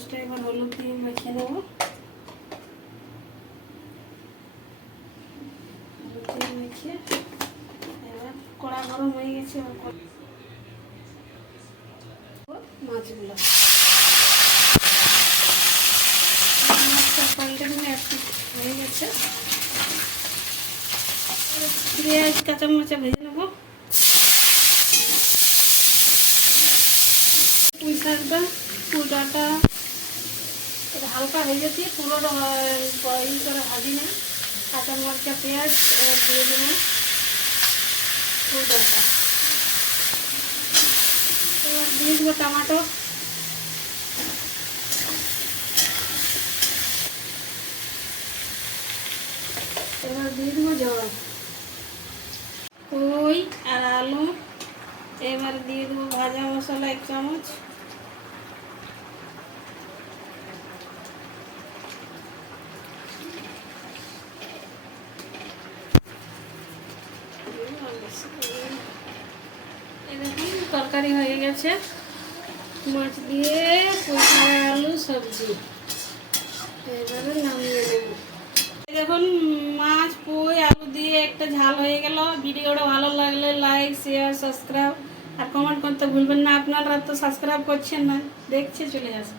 পেঁয়াজটা এবার হলুদ দিয়ে মেখে নেব। হলুদ দিয়ে মেখে এবার কড়া গরম হয়ে গেছে, এবার মাছগুলো মাছটা পাল্টে দিলে একটু হয়ে গেছে। পেঁয়াজ কাঁচামরিচা ভেজে নেব। পুঁই শাকটা পুরোটা হালকা হয়ে গেছে, পুরোটা ই করে ভাজি না। কাঁচামরিচা পেঁয়াজ এবার দিয়ে দেবো পুরোটা। এবার দিয়ে দেবো টমেটো। এবার দিয়ে দেবো জল, পুঁই আর আলু। এবার দিয়ে দেবো ভাজা মশলা 1 চামচ। এরকম তরকারি হয়ে গেছে, মাছ দিয়ে পুঁই শাক আলু সবজি। এবারে নামিয়ে দেব। দেখুন মাছ পুঁই আলু দিয়ে একটা ঝাল হয়ে গেল। ভিডিওটা ভালো লাগলে লাইক শেয়ার সাবস্ক্রাইব আর কমেন্ট করতে ভুলবেন না। আপনারা তো সাবস্ক্রাইব করছেন না, দেখছে চলে আসুন।